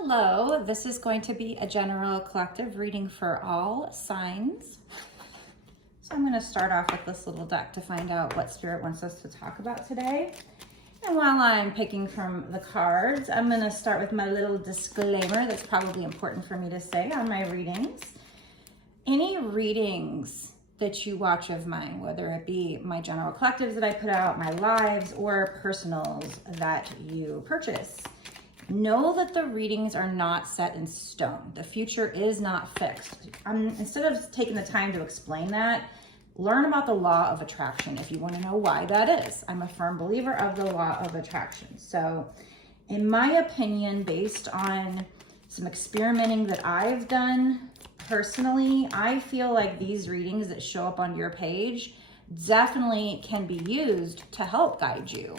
Hello, this is going to be a general collective reading for all signs. So I'm going to start off with this little deck to find out what Spirit wants us to talk about today. And while I'm picking from the cards, I'm going to start with my little disclaimer that's probably important for me to say on my readings. Any readings that you watch of mine, whether it be my general collectives that I put out, my lives, or personals that you purchase, know that the readings are not set in stone. The future is not fixed. Instead of taking the time to explain that, learn about the law of attraction if you want to know why that is. I'm a firm believer of the law of attraction. So in my opinion, based on some experimenting that I've done personally, I feel like these readings that show up on your page definitely can be used to help guide you.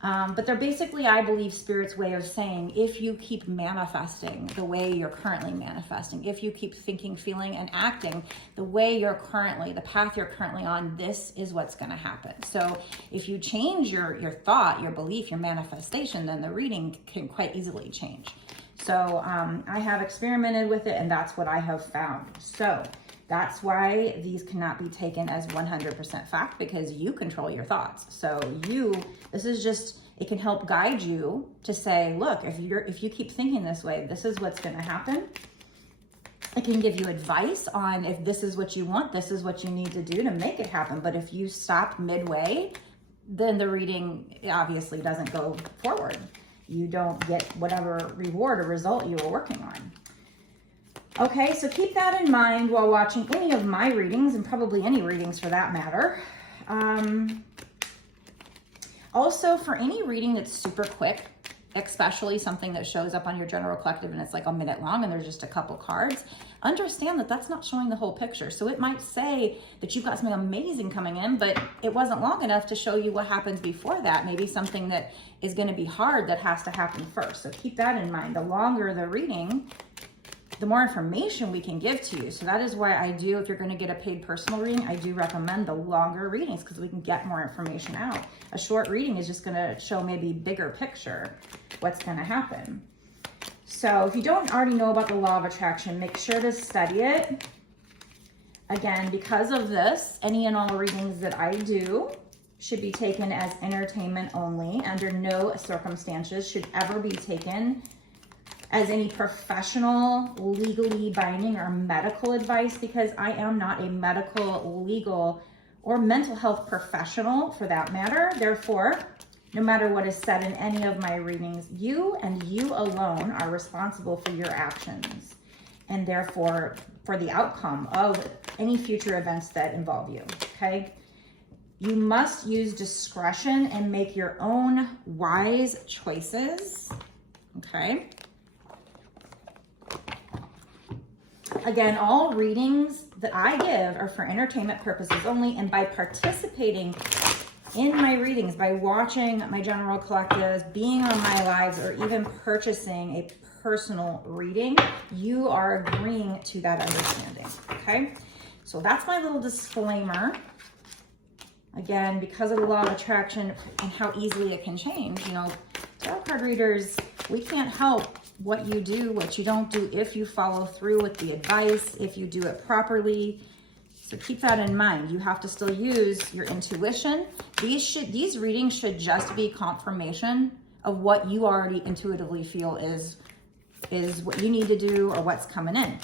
But they're basically, I believe, Spirit's way of saying, if you keep manifesting the way you're currently manifesting, if you keep thinking, feeling, and acting the way you're currently, the path you're currently on, this is what's going to happen. So if you change your thought, your belief, your manifestation, then the reading can quite easily change. So I have experimented with it, and that's what I have found. So that's why these cannot be taken as 100% fact, because you control your thoughts. So this is just, it can help guide you to say, look, if you keep thinking this way, this is what's going to happen. It can give you advice on if this is what you want, this is what you need to do to make it happen. But if you stop midway, then the reading obviously doesn't go forward. You don't get whatever reward or result you were working on. Okay, so keep that in mind while watching any of my readings, and probably any readings for that matter. Also, for any reading that's super quick, especially something that shows up on your general collective and it's like a minute long and there's just a couple cards, understand that that's not showing the whole picture. So it might say that you've got something amazing coming in, but it wasn't long enough to show you what happens before that. Maybe something that is going to be hard that has to happen first. So keep that in mind. The longer the reading, the more information we can give to you. So that is why I do, if you're going to get a paid personal reading, I do recommend the longer readings because we can get more information out. A short reading is just going to show maybe bigger picture what's going to happen. So if you don't already know about the law of attraction, make sure to study it. Again, because of this, any and all readings that I do should be taken as entertainment only. Under no circumstances should ever be taken as any professional, legally binding, or medical advice, because I am not a medical, legal, or mental health professional for that matter. Therefore, no matter what is said in any of my readings, you and you alone are responsible for your actions, and therefore for the outcome of any future events that involve you, okay? You must use discretion and make your own wise choices, okay? Again, all readings that I give are for entertainment purposes only, and by participating in my readings, by watching my general collectives, being on my lives, or even purchasing a personal reading, you are agreeing to that understanding, okay? So that's my little disclaimer. Again, because of the law of attraction and how easily it can change, tarot card readers, we can't help what you do, what you don't do, if you follow through with the advice, if you do it properly. So keep that in mind. You have to still use your intuition. These readings should just be confirmation of what you already intuitively feel is what you need to do or what's coming in.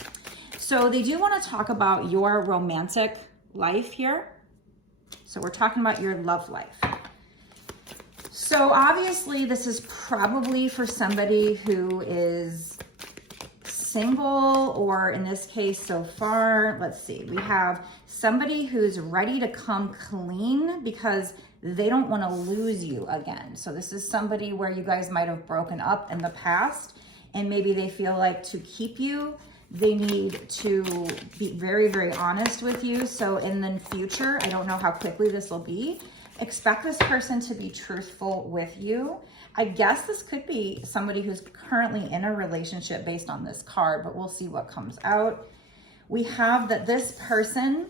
So they do want to talk about your romantic life here. So we're talking about your love life. So obviously this is probably for somebody who is single, or in this case so far, let's see, we have somebody who's ready to come clean because they don't want to lose you again. So this is somebody where you guys might have broken up in the past, and maybe they feel like to keep you, they need to be very, very honest with you. So in the future, I don't know how quickly this will be, expect this person to be truthful with you. I guess this could be somebody who's currently in a relationship based on this card, but we'll see what comes out. We have that this person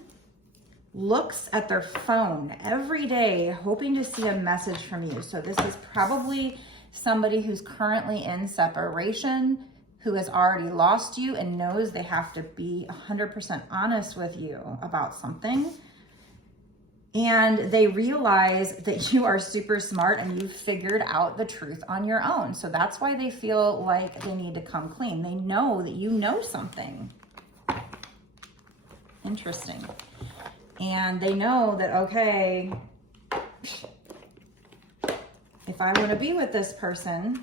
looks at their phone every day, hoping to see a message from you. So this is probably somebody who's currently in separation, who has already lost you and knows they have to be 100% honest with you about something. And they realize that you are super smart and you've figured out the truth on your own. So that's why they feel like they need to come clean. They know that you know something. Interesting. And they know that, okay, if I want to be with this person,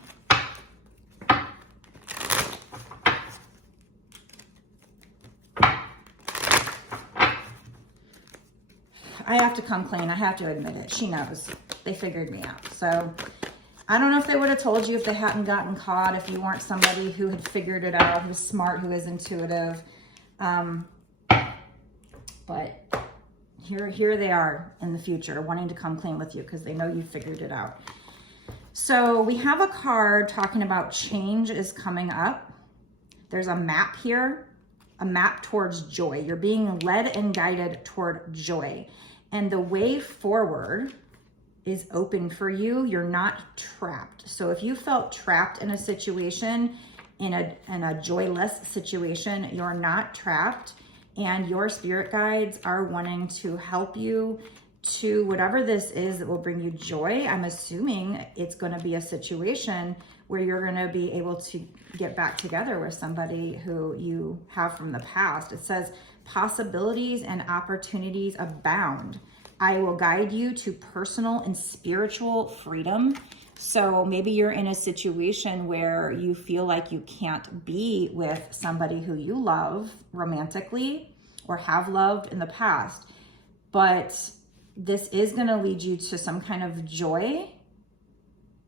I have to come clean. I have to admit it. She knows. They figured me out. So I don't know if they would have told you if they hadn't gotten caught, if you weren't somebody who had figured it out, who's smart, who is intuitive. But here they are in the future wanting to come clean with you because they know you figured it out. So we have a card talking about change is coming up. There's a map here, a map towards joy. You're being led and guided toward joy. And the way forward is open for you. You're not trapped. So if you felt trapped in a situation, in a joyless situation, you're not trapped. And your spirit guides are wanting to help you to whatever this is that will bring you joy. I'm assuming it's going to be a situation where you're going to be able to get back together with somebody who you have from the past. It says possibilities and opportunities abound. I will guide you to personal and spiritual freedom. So maybe you're in a situation where you feel like you can't be with somebody who you love romantically or have loved in the past, but this is going to lead you to some kind of joy.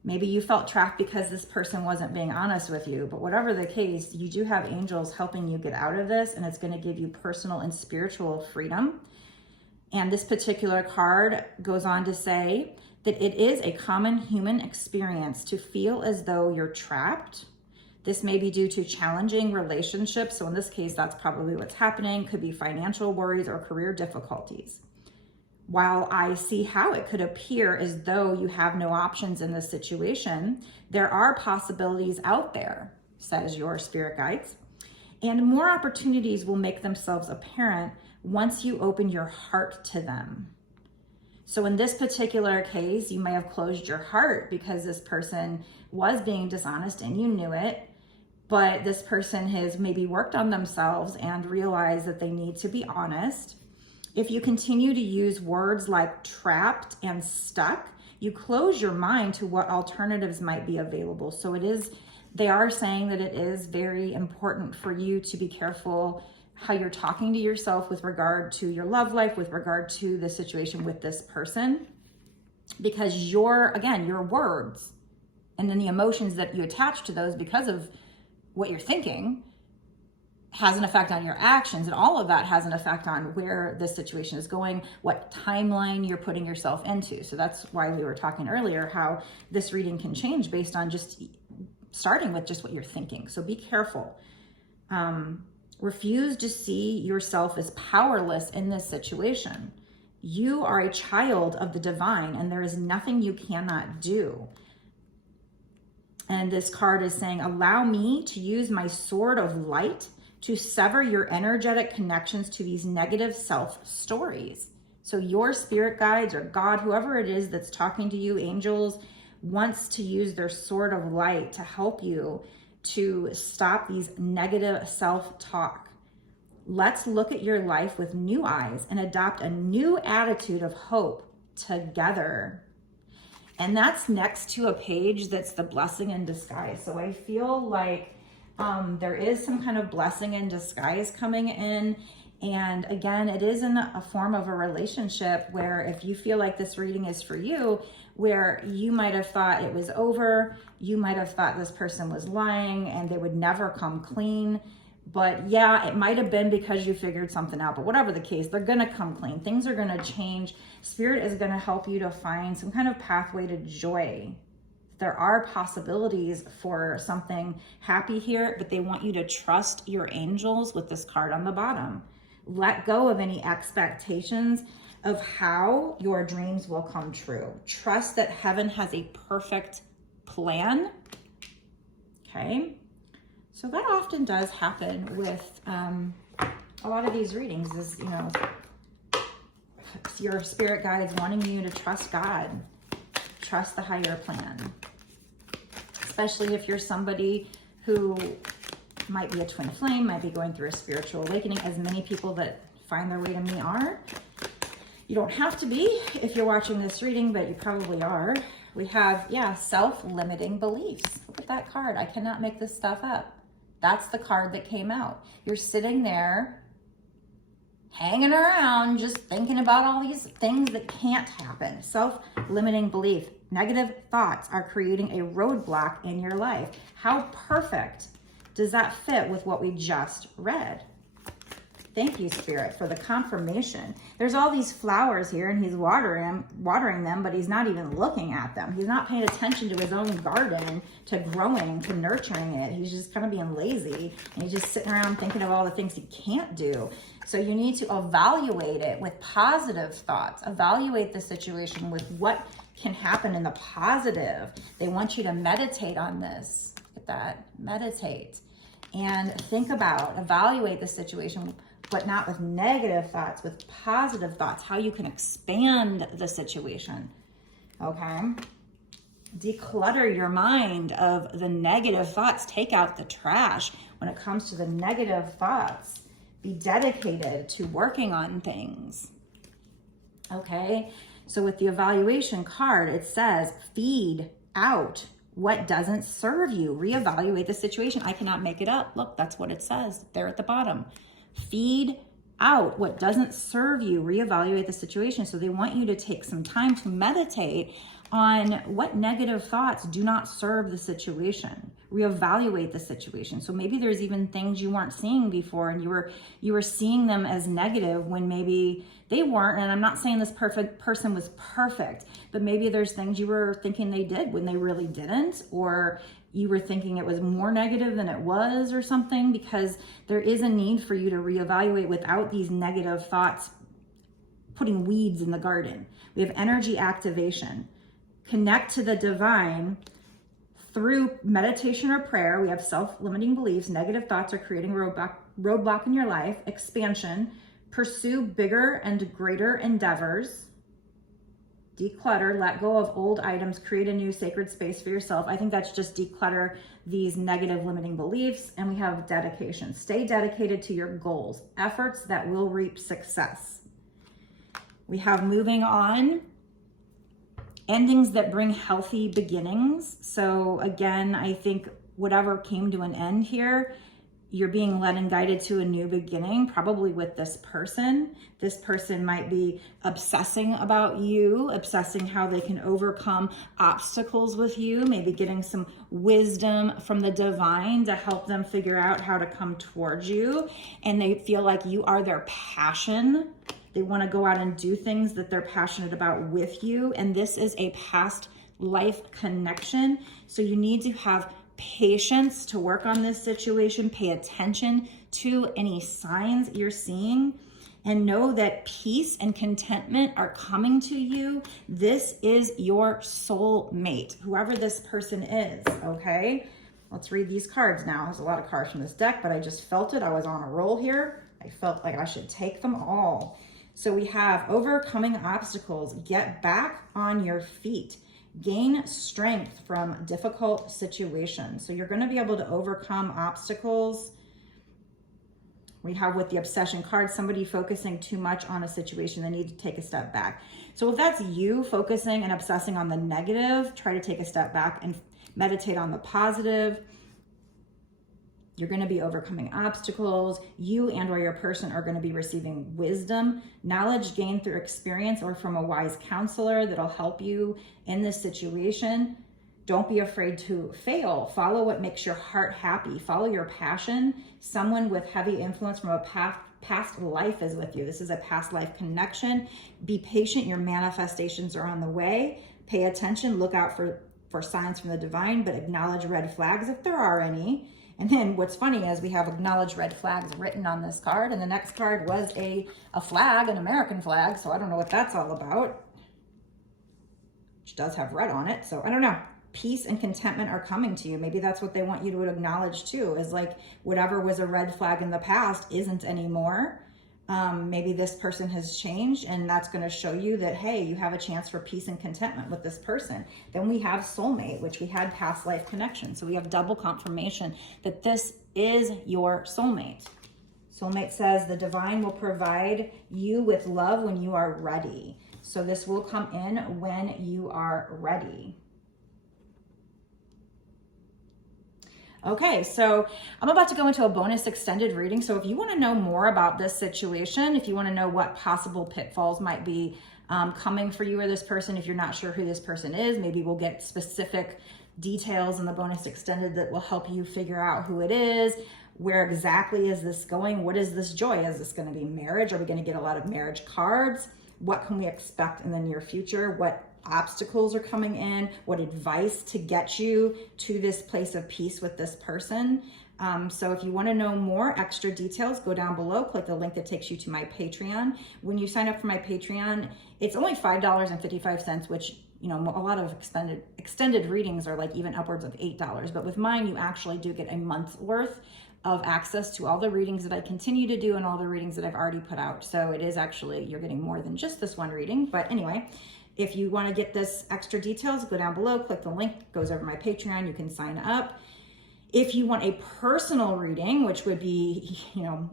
Maybe you felt trapped because this person wasn't being honest with you, but whatever the case, you do have angels helping you get out of this, and it's going to give you personal and spiritual freedom. And this particular card goes on to say that it is a common human experience to feel as though you're trapped. This may be due to challenging relationships. So in this case, that's probably what's happening. Could be financial worries or career difficulties. While I see how it could appear as though you have no options in this situation, there are possibilities out there, says your spirit guides, and more opportunities will make themselves apparent once you open your heart to them. So in this particular case, you may have closed your heart because this person was being dishonest and you knew it, but this person has maybe worked on themselves and realized that they need to be honest. If you continue to use words like trapped and stuck, you close your mind to what alternatives might be available. So they are saying that it is very important for you to be careful how you're talking to yourself with regard to your love life, with regard to the situation with this person, because your words and then the emotions that you attach to those because of what you're thinking has an effect on your actions, and all of that has an effect on where this situation is going, what timeline you're putting yourself into. So that's why we were talking earlier how this reading can change based on just starting with just what you're thinking. So be careful. Refuse to see yourself as powerless in this situation. You are a child of the divine, and there is nothing you cannot do. And this card is saying, allow me to use my sword of light to sever your energetic connections to these negative self stories. So your spirit guides or God, whoever it is that's talking to you, angels, wants to use their sword of light to help you to stop these negative self-talk. Let's look at your life with new eyes and adopt a new attitude of hope together. And that's next to a page that's the blessing in disguise. So I feel like there is some kind of blessing in disguise coming in. And again, it is in a form of a relationship where if you feel like this reading is for you, where you might have thought it was over, you might have thought this person was lying and they would never come clean. But yeah, it might have been because you figured something out, but whatever the case, they're going to come clean. Things are going to change. Spirit is going to help you to find some kind of pathway to joy. There are possibilities for something happy here, but they want you to trust your angels with this card on the bottom. Let go of any expectations of how your dreams will come true. Trust that heaven has a perfect plan. Okay. So that often does happen with a lot of these readings is, you know, your spirit guides wanting you to trust God, trust the higher plan. Especially if you're somebody who might be a twin flame, might be going through a spiritual awakening, as many people that find their way to me are. You don't have to be if you're watching this reading, but you probably are. We have, yeah, self-limiting beliefs. Look at that card. I cannot make this stuff up. That's the card that came out. You're sitting there hanging around just thinking about all these things that can't happen. Self-limiting belief. Negative thoughts are creating a roadblock in your life. How perfect does that fit with what we just read? Thank you, Spirit, for the confirmation. There's all these flowers here and he's watering them, but he's not even looking at them. He's not paying attention to his own garden, to growing, to nurturing it. He's just kind of being lazy and he's just sitting around thinking of all the things he can't do. So you need to evaluate it with positive thoughts. Evaluate the situation with what can happen in the positive. They want you to meditate on this. Look at that. Meditate. And think about, evaluate the situation, but not with negative thoughts, with positive thoughts, how you can expand the situation, okay? Declutter your mind of the negative thoughts. Take out the trash when it comes to the negative thoughts. Be dedicated to working on things, okay? So with the evaluation card, it says, feed out what doesn't serve you. Reevaluate the situation. I cannot make it up. Look, that's what it says there at the bottom. Feed out what doesn't serve you. Reevaluate the situation. So they want you to take some time to meditate on what negative thoughts do not serve the situation. Reevaluate the situation. So maybe there's even things you weren't seeing before and you were seeing them as negative when maybe they weren't. And I'm not saying this perfect person was perfect, but maybe there's things you were thinking they did when they really didn't, or you were thinking it was more negative than it was or something, because there is a need for you to reevaluate without these negative thoughts putting weeds in the garden. We have energy activation. Connect to the divine through meditation or prayer. We have self-limiting beliefs. Negative thoughts are creating a roadblock in your life. Expansion. Pursue bigger and greater endeavors. Declutter, let go of old items, create a new sacred space for yourself. I think that's just declutter these negative limiting beliefs. And we have dedication. Stay dedicated to your goals, efforts that will reap success. We have moving on, endings that bring healthy beginnings. So again, I think whatever came to an end here, you're being led and guided to a new beginning, probably with this person. This person might be obsessing about you, obsessing how they can overcome obstacles with you, maybe getting some wisdom from the divine to help them figure out how to come towards you. And they feel like you are their passion. They want to go out and do things that they're passionate about with you. And this is a past life connection. So you need to have patience to work on this situation. Pay attention to any signs you're seeing and know that peace and contentment are coming to you. This is your soul mate, whoever this person is, okay? Let's read these cards now. There's a lot of cards from this deck, but I just felt it. I was on a roll here. I felt like I should take them all. So we have overcoming obstacles. Get back on your feet. Gain strength from difficult situations. So you're going to be able to overcome obstacles. We have with the obsession card, somebody focusing too much on a situation. They need to take a step back. So if that's you focusing and obsessing on the negative, try to take a step back and meditate on the positive. You're going to be overcoming obstacles. You and or your person are going to be receiving wisdom, knowledge gained through experience or from a wise counselor that'll help you in this situation. Don't be afraid to fail. Follow what makes your heart happy. Follow your passion. Someone with heavy influence from a past life is with you. This is a past life connection. Be patient. Your manifestations are on the way. Pay attention. Look out for signs from the divine, but acknowledge red flags if there are any. And then what's funny is we have acknowledge red flags written on this card, and the next card was a flag, an American flag, so I don't know what that's all about. Which does have red on it, so I don't know. peace and contentment are coming to you. Maybe that's what they want you to acknowledge too, is like whatever was a red flag in the past isn't anymore. Maybe this person has changed, and that's going to show you that, hey, you have a chance for peace and contentment with this person. Then we have soulmate, which we had past life connection. So we have double confirmation that this is your soulmate. Soulmate says the divine will provide you with love when you are ready. So this will come in when you are ready. Okay, so I'm about to go into a bonus extended reading. So if you want to know more about this situation, if you want to know what possible pitfalls might be coming for you or this person, if you're not sure who this person is, maybe we'll get specific details in the bonus extended that will help you figure out who it is. Where exactly is this going? What is this joy? Is this going to be marriage? Are we going to get a lot of marriage cards? What can we expect in the near future? What obstacles are coming in? What advice to get you to this place of peace with this person? So if you want to know more extra details, go down below, click the link that takes you to my Patreon. When you sign up for my Patreon, it's only $5.55, which, you know, a lot of extended readings are like even upwards of $8. But with mine, you actually do get a month's worth of access to all the readings that I continue to do and all the readings that I've already put out. So it is actually, you're getting more than just this one reading. But anyway, if you want to get this extra details, go down below, click the link, goes over my Patreon, you can sign up. If you want a personal reading, which would be, you know,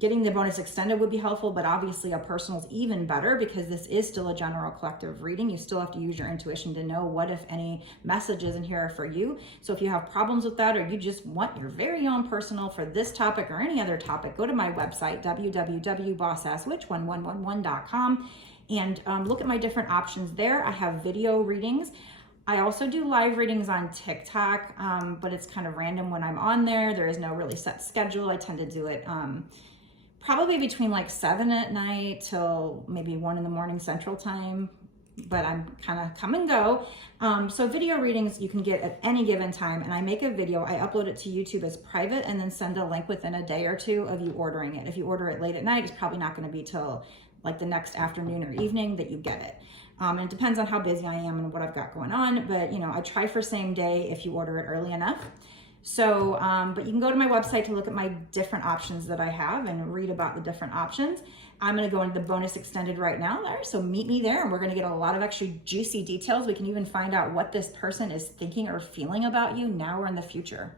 getting the bonus extended would be helpful, but obviously a personal is even better because this is still a general collective reading. You still have to use your intuition to know what, if any, messages in here are for you. So if you have problems with that, or you just want your very own personal for this topic or any other topic, go to my website, www.bossasswitch1111.com, and look at my different options there. I have video readings. I also do live readings on TikTok, but it's kind of random when I'm on there. There is no really set schedule. I tend to do it probably between like 7 at night till maybe 1 in the morning Central Time, but I'm kind of come and go. So video readings you can get at any given time, and I make a video, I upload it to YouTube as private, and then send a link within a day or two of you ordering it. If you order it late at night, it's probably not going to be till like the next afternoon or evening that you get it. And it depends on how busy I am and what I've got going on, but you know, I try for same day if you order it early enough. So, but you can go to my website to look at my different options that I have and read about the different options. I'm going to go into the bonus extended right now there. So meet me there, and we're going to get a lot of extra juicy details. We can even find out what this person is thinking or feeling about you now or in the future.